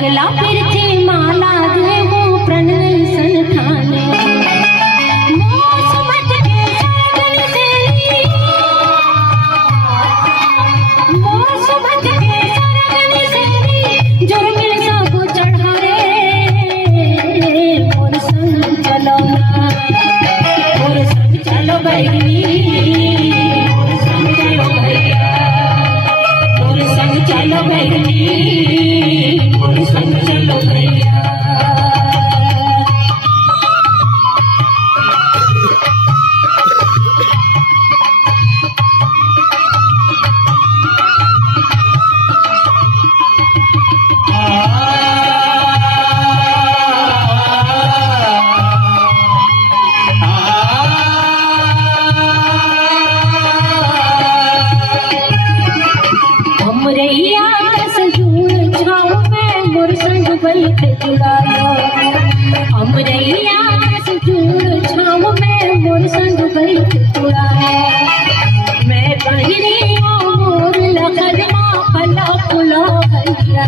लागला फिरथे माला देवो प्रणय संठाने मोसमत के सरगन सेली मोसमत के सरगन सेली जुर्मिल सब चढ़ा रे मोर संग चलो ना मोर संग चलो बैगनी मोर संग चलो भैया मोर संग चलो बैगनी मोर संग चलो भैया। अमरैया सजून छाँव में मोर संग बैठ जुड़ा लो अमरैया सजून छाँव में मोर संग बैठ जुड़ा मैं बहिरी मोर लगनमा फला फुला भैया